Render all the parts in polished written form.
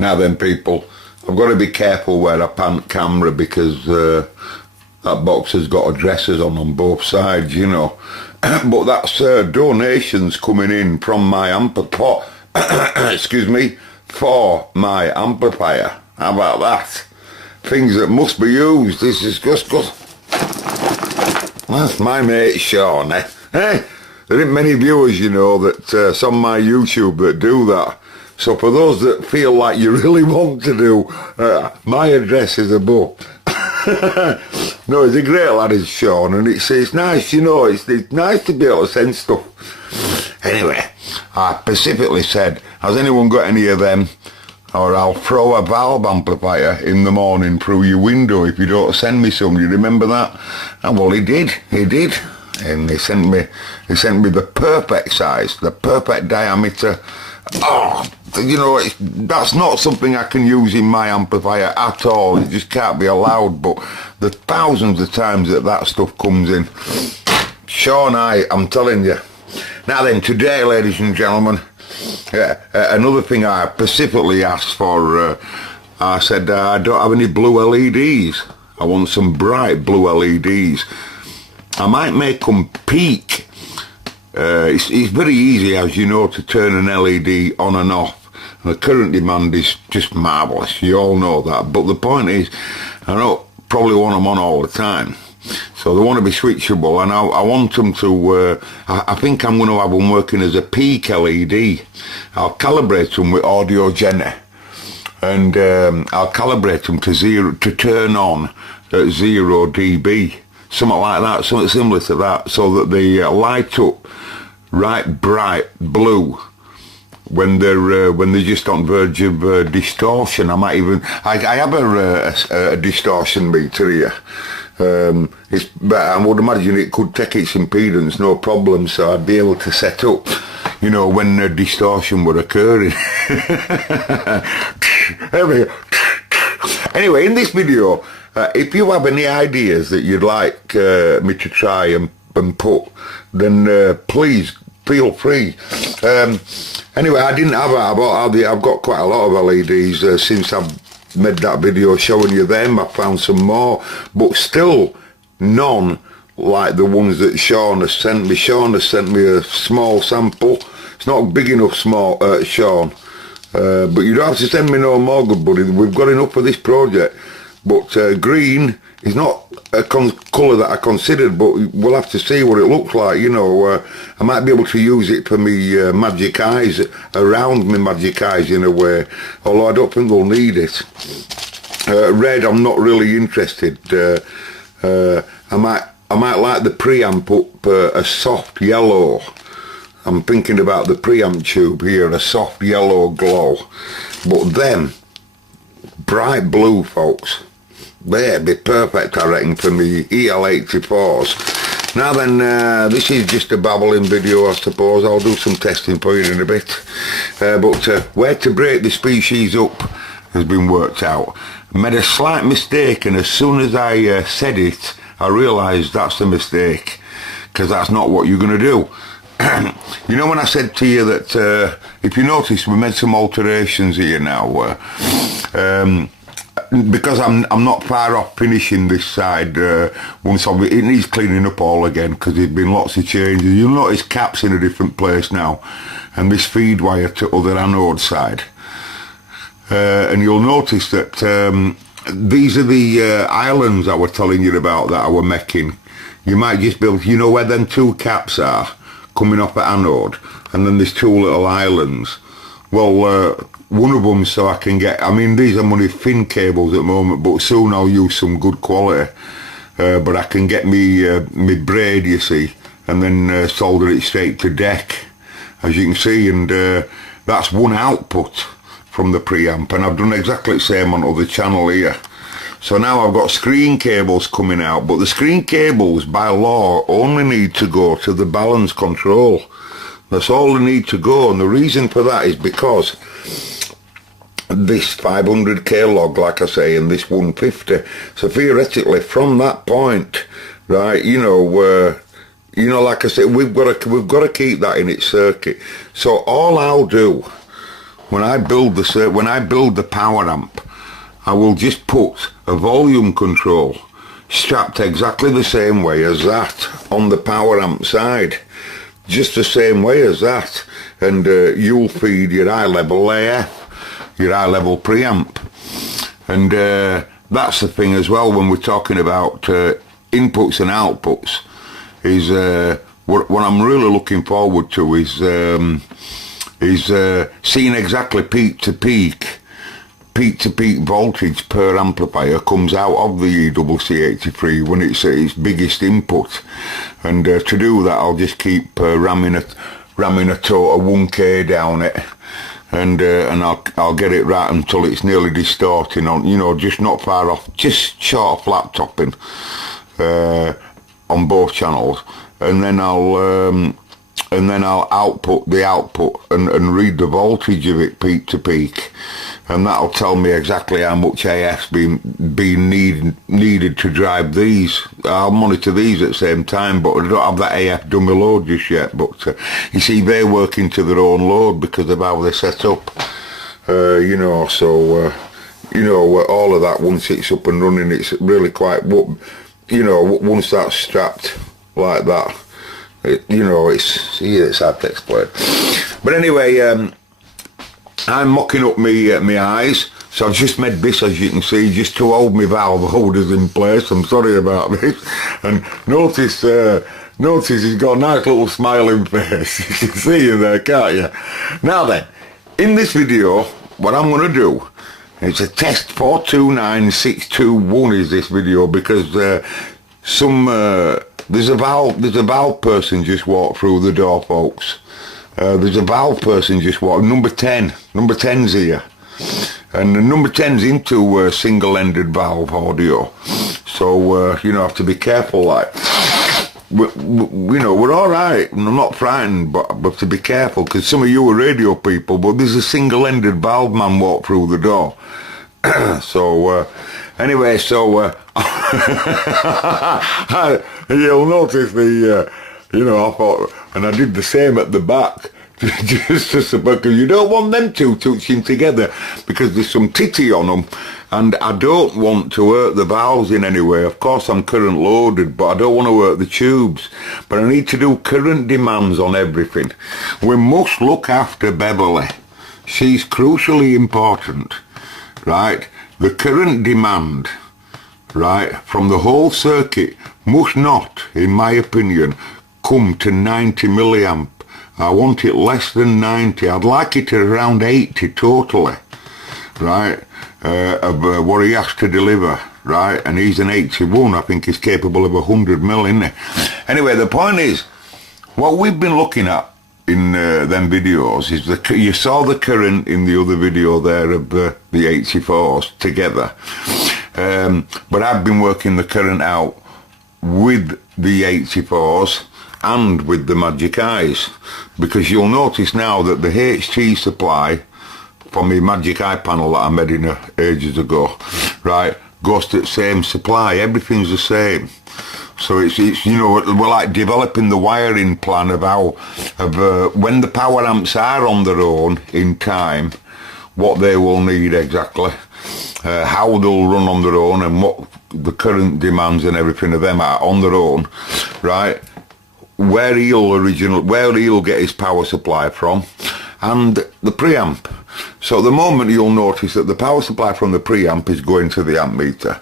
Now then, people, I've got to be careful where I pan camera because that box has got addresses on both sides, you know. But that's donations coming in from my excuse me, for my amplifier. How about that? Things that must be used. This is just good. That's my mate Sean, eh? There ain't many viewers, you know, that it's on my YouTube that do that. So for those that feel like you really want to do, my address is above. No, he's a great lad, is Sean, and it's nice, you know, it's nice to be able to send stuff. Anyway, I specifically said, has anyone got any of them? Or I'll throw a valve amplifier in the morning through your window if you don't send me some. You remember that? And well, he did. And he sent me the perfect size, the perfect diameter. Oh, you know, that's not something I can use in my amplifier at all. It just can't be allowed. But the thousands of times that stuff comes in, Sean, I'm telling you. Now then, today, ladies and gentlemen, another thing I specifically asked for, I said I don't have any blue LEDs. I want some bright blue LEDs. I might make them peak. It's very easy, as you know, to turn an LED on and off. And the current demand is just marvellous. You all know that. But the point is, I don't probably want them on all the time. So they want to be switchable, and I want them to, I think I'm going to have them working as a peak LED. I'll calibrate them with Audio Jenny, and I'll calibrate them to turn on at 0 dB. Something like that, something similar to that, so that they light up right bright blue when they're just on verge of distortion. I have a distortion meter here. But I would imagine it could take its impedance, no problem, so I'd be able to set up, you know, when the distortion were occurring. Anyway, in this video, if you have any ideas that you'd like me to try and put, then please feel free. Anyway, I didn't have I've got quite a lot of LEDs since I've made that video showing you them. I found some more, but still none like the ones that Sean has sent me. Sean has sent me a small sample. It's not big enough, Sean, but you don't have to send me no more, good buddy. We've got enough for this project. But green is not a colour that I considered, but we'll have to see what it looks like, you know. I might be able to use it for me magic eyes, around my magic eyes in a way, although I don't think they'll need it. Red, I'm not really interested. I might like the preamp up a soft yellow. I'm thinking about the preamp tube here, a soft yellow glow. But them, bright blue, folks. They'd be perfect, I reckon, for me EL84s. Now then, this is just a babbling video, I suppose. I'll do some testing for you in a bit. But where to break the species up has been worked out. I made a slight mistake, and as soon as I said it, I realised that's a mistake, because that's not what you're going to do. You know when I said to you that, if you notice, we made some alterations here now. Because I'm not far off finishing this side, once it needs cleaning up all again, because there's been lots of changes. You'll notice caps in a different place now, and this feed wire to other anode side. And you'll notice that these are the islands I was telling you about that I were making. You might just be able to, you know where them two caps are coming off at anode, and then there's two little islands. Well, one of them, so I can get, I mean, these are only thin cables at the moment, but soon I'll use some good quality. But I can get me braid, you see, and then solder it straight to deck, as you can see, and that's one output from the preamp, and I've done exactly the same on other channel here. So now I've got screen cables coming out, but the screen cables, by law, only need to go to the balance control. That's all they need to go, and the reason for that is because this 500k log, like I say, and this 150. So theoretically, from that point, right, you know, like I said, we've got to keep that in its circuit. So all I'll do when I build the power amp, I will just put a volume control strapped exactly the same way as that on the power amp side, just the same way as that, and you'll feed your high level AF, your high level preamp, and that's the thing as well when we're talking about inputs and outputs. Is what I'm really looking forward to is seeing exactly peak to peak voltage per amplifier comes out of the EWC83 when it's at its biggest input, and to do that I'll just keep ramming a total 1K down it, and I'll get it right until it's nearly distorting on, you know, just not far off, just short of flat topping on both channels, and then I'll output the output and read the voltage of it peak to peak, and that'll tell me exactly how much AF's being needed to drive these. I'll monitor these at the same time, but I don't have that AF dummy load just yet. But you see, they work into their own load because of how they're set up. You know, so you know, all of that, once it's up and running, it's really quite, you know, once that's strapped like that, you know, it's hard to explain. But anyway, I'm mocking up my eyes, so I've just made this, as you can see, just to hold my valve holders in place. I'm sorry about this. And notice he's got a nice little smiling face. You can see him there, can't you? Now then, in this video, what I'm going to do, it's a test 429621 is this video, because there's a valve person just walked through the door, folks. There's a valve person just walked, number 10's here, and the number 10's into single-ended valve audio, so you know, have to be careful. Like, you know, we're all right. I'm not frightened, but have to be careful, because some of you are radio people, but there's a single-ended valve man walked through the door. So anyway, so you'll notice the you know, I thought, and I did the same at the back, just because you don't want them two touching together, because there's some titty on them, and I don't want to hurt the valves in any way. Of course I'm current loaded, but I don't want to hurt the tubes, but I need to do current demands on everything. We must look after Beverly. She's crucially important, right? The current demand, right, from the whole circuit must not, in my opinion, come to 90 milliamp. I want it less than 90. I'd like it at around 80 totally, right, of what he has to deliver, right? And he's an 81. I think he's capable of 100 mil, isn't he? Anyway, the point is, what we've been looking at in them videos is you saw the current in the other video there of the 84s together, but I've been working the current out with the 84s and with the Magic Eyes, because you'll notice now that the HT supply from my Magic Eye panel that I made in ages ago, right, goes to the same supply. Everything's the same. So it's you know, we're like developing the wiring plan of how, when the power amps are on their own in time, what they will need exactly, how they'll run on their own, and what the current demands and everything of them are on their own, right? Where he'll get his power supply from, and the preamp. So at the moment you'll notice that the power supply from the preamp is going to the amp meter,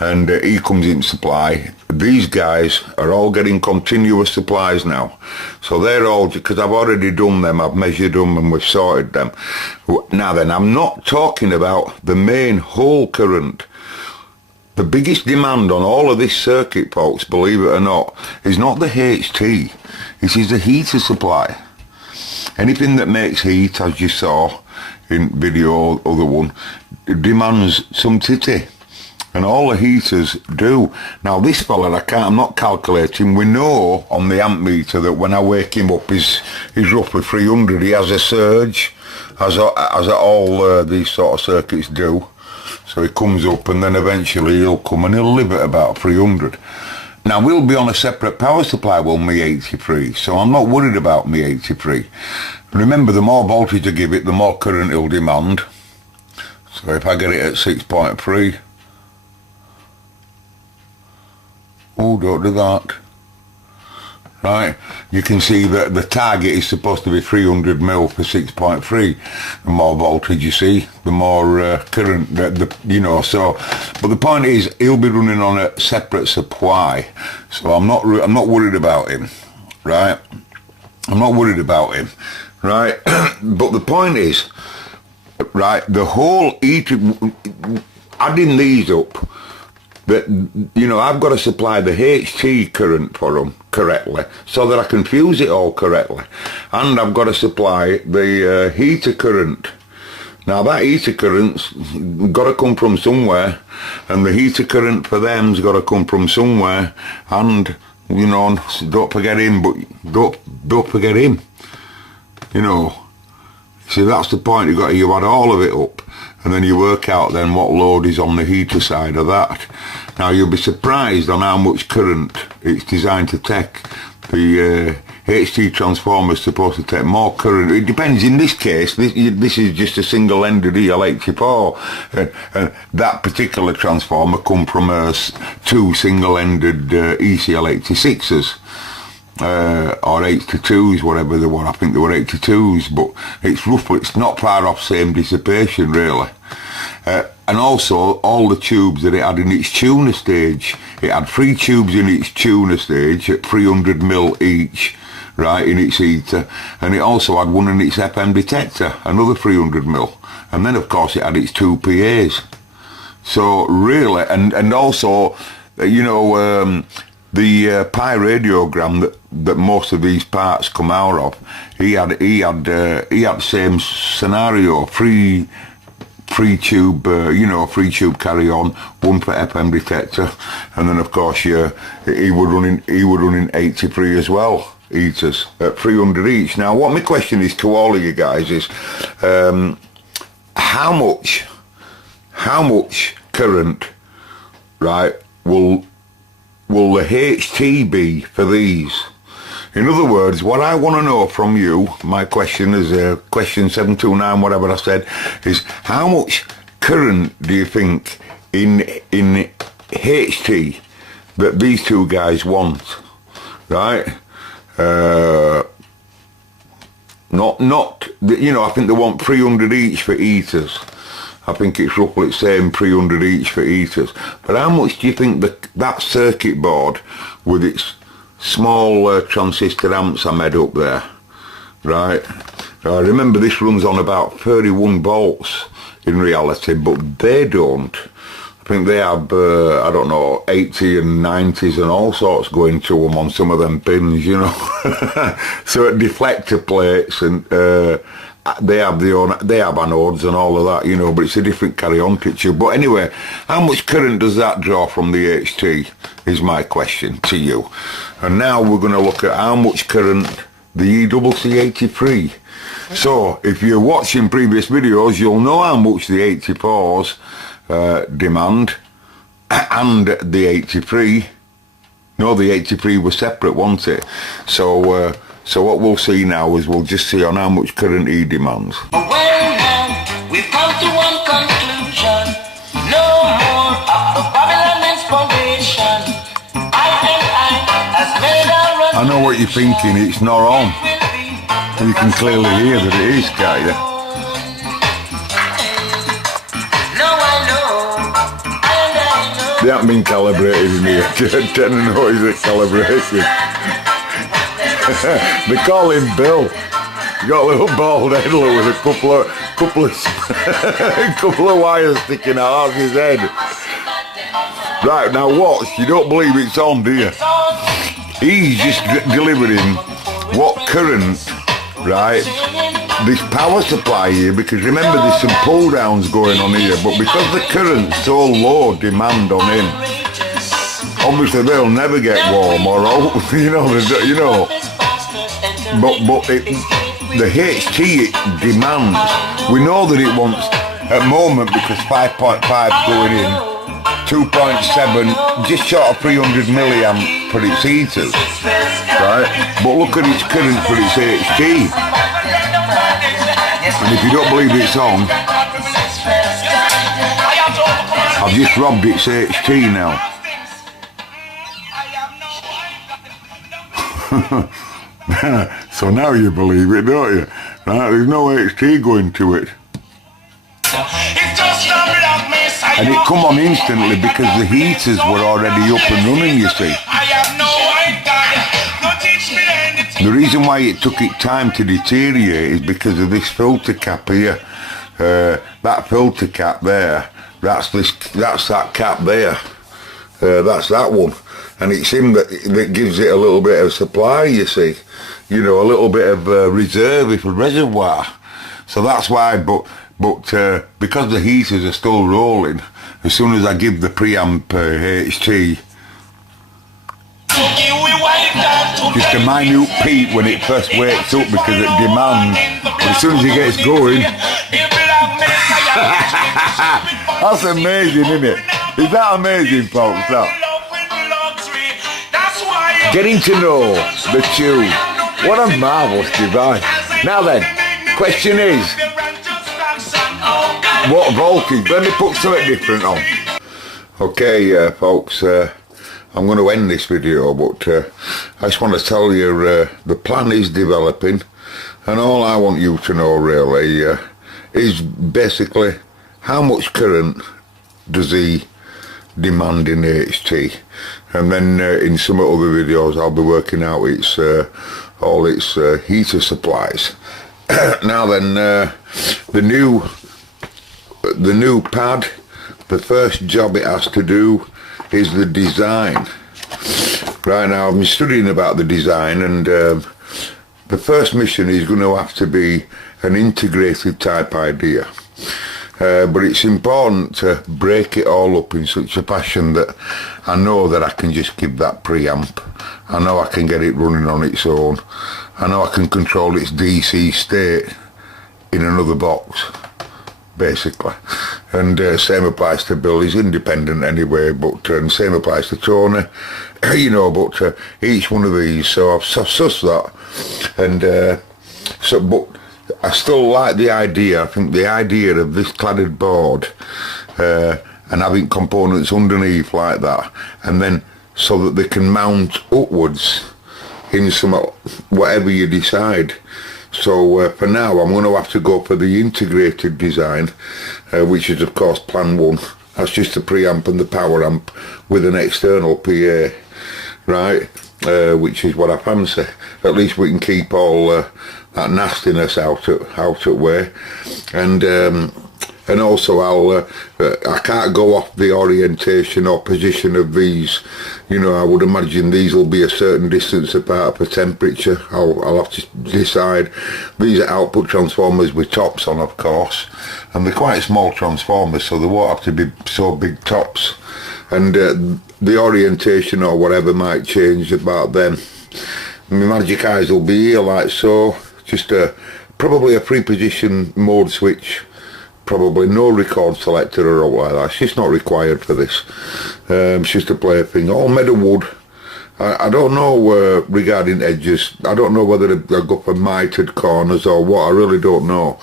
and he comes in supply. These guys are all getting continuous supplies now, so they're all, because I've already done them, I've measured them and we've sorted them. Now then, I'm not talking about the main whole current. The biggest demand on all of this circuit, folks, believe it or not, is not the HT, it is the heater supply. Anything that makes heat, as you saw in video other one, demands some titty, and all the heaters do. Now this fella, I'm not calculating, we know on the amp meter that when I wake him up he's roughly 300. He has a surge, as all these sort of circuits do. So he comes up, and then eventually he'll come and he'll live at about 300. Now we'll be on a separate power supply with me 83, so I'm not worried about me 83, Remember, the more voltage I give it, the more current it'll demand. So if I get it at 6.3, oh, don't do that. Right, you can see that the target is supposed to be 300 mil for 6.3. The more voltage you see, the more current, you know. So, but the point is, he'll be running on a separate supply. So I'm not worried about him, right? I'm not worried about him, right? But the point is, right, the whole adding these up, that, you know, I've got to supply the HT current for them correctly so that I can fuse it all correctly, and I've got to supply the heater current. Now that heater current's got to come from somewhere, and the heater current for them's got to come from somewhere, and, you know, don't forget him, but don't forget him, you know. See, that's the point. You add all of it up, and then you work out then what load is on the heater side of that. Now you'll be surprised on how much current it's designed to take. The HT transformer is supposed to take more current. It depends. In this case, this is just a single-ended EL84, and that particular transformer come from two single-ended ECL86s. Or 82s, whatever they were. I think they were 82s, but it's not far off same dissipation, really. And also, all the tubes that it had in its tuner stage, it had 3 tubes in its tuner stage at 300 mil each, right, in its heater, and it also had one in its FM detector, another 300 mil, and then of course it had its 2 PAs. So really, and also, you know, the pi radiogram that most of these parts come out of, he had same scenario, free tube, you know, free tube carry on, one for FM detector, and then of course he would running 83 as well, heaters at 300 each. Now what my question is to all of you guys is, how much current, right, will the HT be for these? In other words, what I want to know from you, my question is question 729, whatever I said, is how much current do you think in HT that these two guys want, right? Not you know, I think they want 300 each for heaters. I think it's roughly the same, 300 each for heaters. But how much do you think that circuit board with its small transistor amps I made up there, right? Remember, this runs on about 31 volts in reality, but they don't. I think they have, I don't know, 80 and 90s and all sorts going to them on some of them pins, you know. So deflector plates, and they have anodes and all of that, you know, but it's a different carry-on picture. But anyway, how much current does that draw from the HT is my question to you. And now we're going to look at how much current the ECC83. So if you're watching previous videos, you'll know how much the 84s demand, and the 83. No, the 83 was separate, wasn't it? So what we'll see now is we'll just see on how much current he demands. Well now, we've come to one conclusion. No more of the Babylon foundation. I know what you're thinking, it's not on. You can clearly hear that it is, can't you? They haven't been calibrated in here. 10 and noise calibration. They call him Bill. He's got a little bald head with a couple of wires sticking out of his head. Right, now watch. You don't believe it's on, do you? He's just delivering what current, right, this power supply here, because remember there's some pull downs going on here, but because the current's so low demand on him, obviously they'll never get warm or old, you know, but the HT it demands, we know that it wants, at the moment, because 5.5 going in, 2.7, just short of 300 milliamp for its heaters, right? But look at its current for its HT. And if you don't believe it's on, I've just robbed its HT now. So now you believe it, don't you? Right, there's no HT going to it. And it come on instantly because the heaters were already up and running, you see. The reason why it took it time to deteriorate is because of this filter cap here. That filter cap there, that's that cap there. That's that one. And it's him that gives it a little bit of supply, you see. You know, a little bit of reserve, if a reservoir. So that's why, but because the heaters are still rolling, as soon as I give the preamp HT, just a minute peak when it first wakes up because it demand, but as soon as it gets going, that's amazing, isn't it? Is that amazing, folks? That? Getting to know the tune. What a marvellous device. Now then, question is, what voltage? Let me put something different on. Okay, folks, I'm going to end this video, but I just want to tell you the plan is developing, and all I want you to know really is basically how much current does he demand in HT, and then in some other videos I'll be working out its all its heater supplies. Now then, the new pad, the first job it has to do is the design. Right now I've been studying about the design, and the first mission is going to have to be an integrated type idea. But it's important to break it all up in such a fashion that I know that I can just give that preamp. I know I can get it running on its own. I know I can control its DC state in another box, basically. And same applies to Bill. He's independent anyway, but same applies to Tony. You know, but each one of these, so I've sussed that. And but I still like the idea. I think the idea of this cladded board and having components underneath like that, and then so that they can mount upwards in some whatever you decide. So for now I'm going to have to go for the integrated design, which is of course plan 1. That's just the preamp and the power amp with an external PA, right? Which is what I fancy. At least we can keep all that nastiness out of way, and also I can't go off the orientation or position of these. You know, I would imagine these will be a certain distance apart for temperature. I'll have to decide. These are output transformers with tops on, of course, and they're quite small transformers, so they won't have to be so big tops. And the orientation or whatever might change about them. My magic eyes will be here like so. Just probably a pre-position mode switch. Probably no record selector or like that. It's just not required for this. It's just a plaything. All made of wood. I don't know regarding edges. I don't know whether I go for mitered corners or what. I really don't know.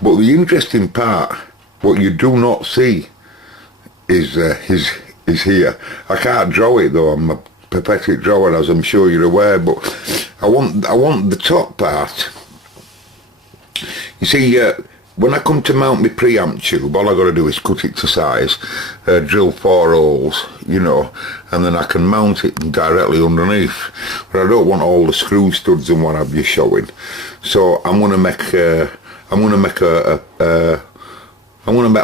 But the interesting part, what you do not see, is here. I can't draw it though. I'm a pathetic drawer, as I'm sure you're aware. But I want the top part. You see, when I come to mount my preamp tube, all I got to do is cut it to size, drill 4 holes, you know, and then I can mount it directly underneath. But I don't want all the screw studs and what have you showing. So I'm gonna make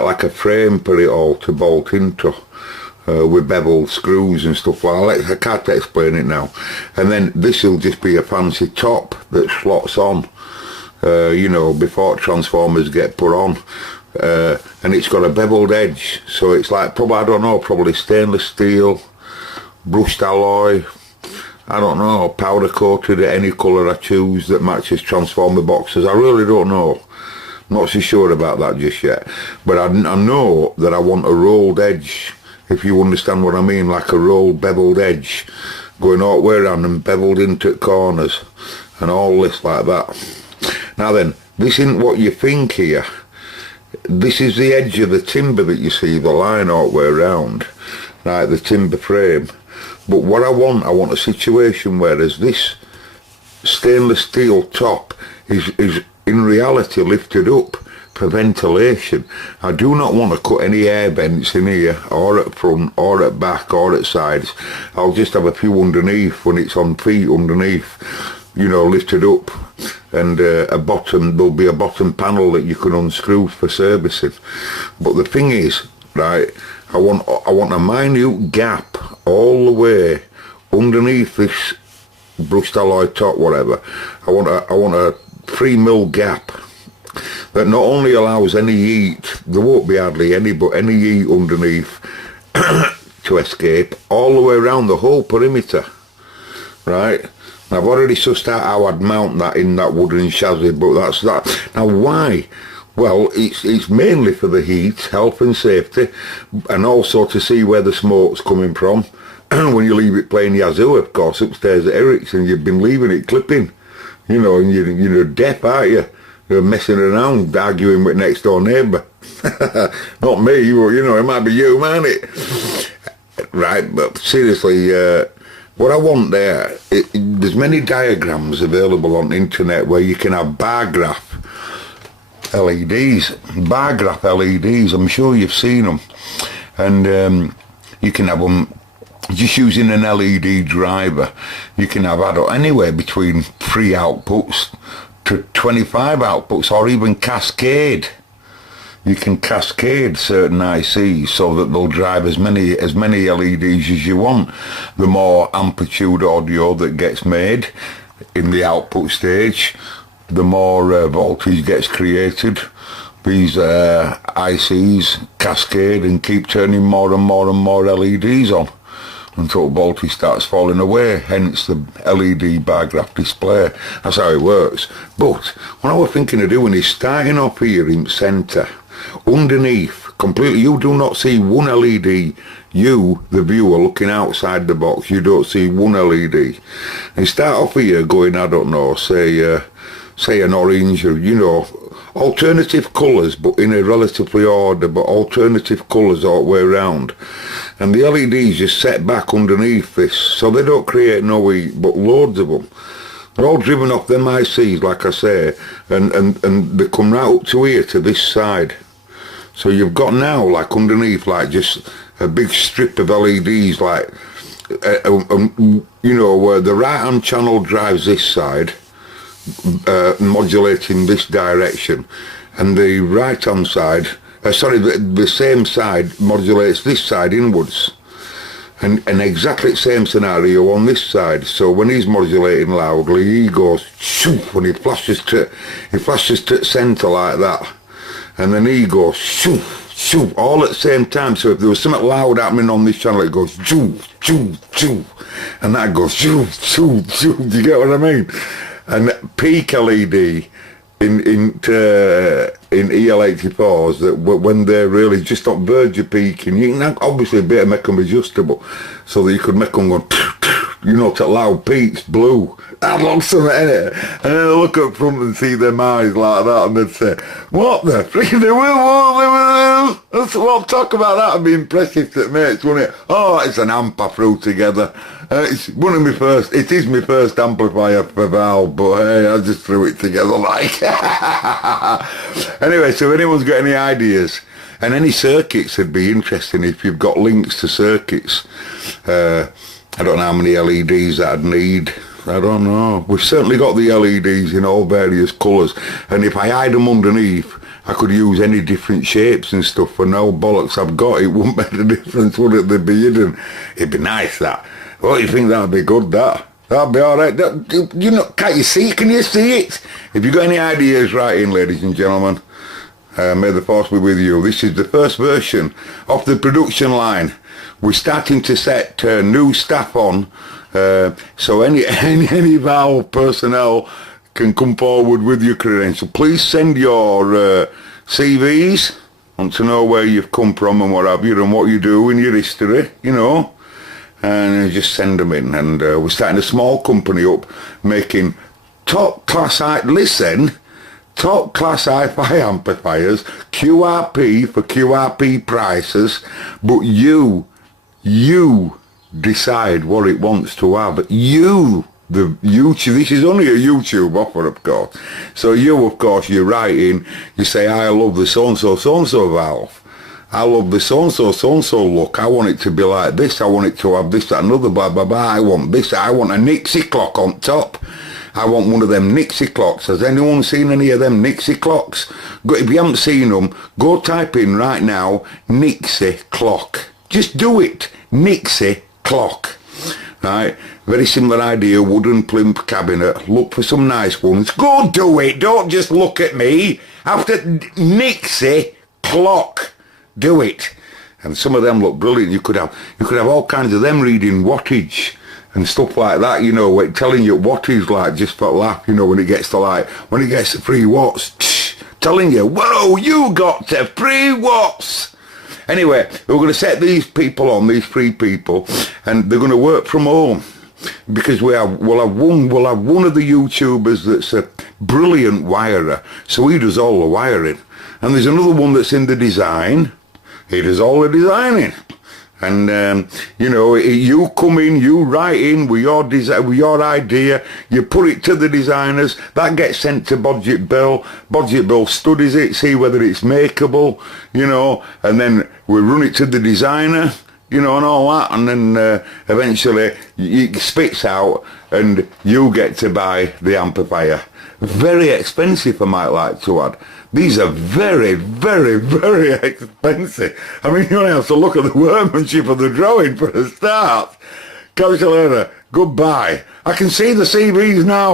like a frame for it all to bolt into. With beveled screws and stuff. Well, I can't explain it now. And then this will just be a fancy top that slots on, you know, before transformers get put on. And it's got a beveled edge, so it's like probably, I don't know, probably stainless steel, brushed alloy, I don't know, powder coated at any colour I choose that matches transformer boxes. I really don't know. I'm not so sure about that just yet. But I know that I want a rolled edge, if you understand what I mean, like a rolled beveled edge going all the way around and beveled into corners and all this like that. Now then, this isn't what you think here. This is the edge of the timber that you see, the line all the way around, like the timber frame. But what I want a situation where there's this stainless steel top is in reality lifted up for ventilation. I do not want to cut any air vents in here, or at front, or at back, or at sides. I'll just have a few underneath when it's on feet underneath, you know, lifted up, and there'll be a bottom panel that you can unscrew for servicing. But the thing is, right, I want a minute gap all the way underneath this brushed alloy top, whatever. I want a 3mm gap that not only allows any heat, there won't be hardly any, but any heat underneath to escape all the way around the whole perimeter, right? And I've already sussed out how I'd mount that in that wooden chassis, but that's that. Now why? Well, it's mainly for the heat, health and safety, and also to see where the smoke's coming from. When you leave it playing Yazoo, of course, upstairs at Eric's, and you've been leaving it clipping, you know, and you're deaf, aren't you? You're messing around, arguing with next door neighbour. Not me, but, you know, it might be you, mightn't it? Right, but seriously, what I want there, there's many diagrams available on the internet where you can have bar graph LEDs, bar graph LEDs, I'm sure you've seen them, and you can have them just using an LED driver. You can have anywhere between 3 outputs to 25 outputs, or even cascade. You can cascade certain ICs so that they'll drive as many LEDs as you want. The more amplitude audio that gets made in the output stage, the more voltage gets created. These ICs cascade and keep turning more and more and more LEDs on until voltage starts falling away, hence the LED bar graph display. That's how it works. But what I was thinking of doing is starting up here in centre, underneath, completely, you do not see one LED. You, the viewer, looking outside the box, you don't see one LED. And start off here going, I don't know, say an orange, or, you know, alternative colours, but in a relatively order, but alternative colours all the way around. And the LEDs just set back underneath this, so they don't create no heat, but loads of them. They're all driven off them ICs, like I say, and they come right up to here, to this side. So you've got now, like underneath, like just a big strip of LEDs, like, you know, where the right-hand channel drives this side, modulating this direction, and the right-hand side, the same side modulates this side inwards, and exactly the same scenario on this side. So when he's modulating loudly, he goes shoo, when he flashes to centre like that, and then he goes shoo, shoo, all at the same time. So if there was something loud happening on this channel, it goes shoo, shoo, shoo, and that goes shoo, shoo, shoo. Do you get what I mean? And peak LED in EL84s, that when they're really just on verge of peaking, you can obviously better make them adjustable so that you could make them go, you know, to loud peaks, blue. I'd love something in it. And then I look up front and see them eyes like that, and they'd say, what the freaking we'll talk about that and be impressive to the mates, wouldn't it? Oh, it's an amp I threw together. It's one of my first, it is my first amplifier for Val, but hey, I just threw it together like. Anyway, so if anyone's got any ideas, and any circuits would be interesting if you've got links to circuits. I don't know how many LEDs I'd need. I don't know. We've certainly got the LEDs in all various colours, and if I hide them underneath, I could use any different shapes and stuff. For no bollocks I've got, it wouldn't make a difference, would it? They'd be hidden. It'd be nice, that. Well, you think that'd be good, that? That'd be alright. You know, can't you see? Can you see it? If you've got any ideas, write in, ladies and gentlemen. May the force be with you. This is the first version of the production line. We're starting to set new staff on, so any Valve personnel can come forward with your credential. Please send your CVs. Want to know where you've come from and what have you, and what you do in your history, you know, and just send them in. And we're starting a small company up, making top class. Listen, top class hi-fi amplifiers, QRP for QRP prices, but you decide what it wants to have. You, the YouTube, this is only a YouTube offer, of course. So you, of course, you write in, you say, I love the so-and-so valve. I love the so-and-so look. I want it to be like this. I want it to have this, that, another, blah, blah, blah. I want this. I want a Nixie clock on top. I want one of them Nixie clocks. Has anyone seen any of them Nixie clocks? If you haven't seen them, go type in right now, Nixie clock. Just do it. Nixie clock. Right? Very similar idea, wooden plinth cabinet. Look for some nice ones. Go do it. Don't just look at me. After Nixie clock. Do it. And some of them look brilliant. You could have all kinds of them reading wattage and stuff like that, you know, telling you wattage, like, just for laugh, you know, when it gets to 3 watts, telling you, whoa, you got to 3 watts. Anyway, we're going to set these people on, these 3 people, and they're going to work from home, because we'll have one of the YouTubers that's a brilliant wirer, so he does all the wiring, and there's another one that's in the design. He does all the designing. And, you know, you come in, you write in with your design, with your idea, you put it to the designers, that gets sent to Bodget Bill. Bodget Bill studies it, see whether it's makeable, you know, and then we run it to the designer, you know, and all that, and then eventually it spits out and you get to buy the amplifier. Very expensive, I might like to add. These are very, very, very expensive. I mean, you only have to look at the workmanship of the drawing for a start. Catch you later. Goodbye. I can see the CVs now.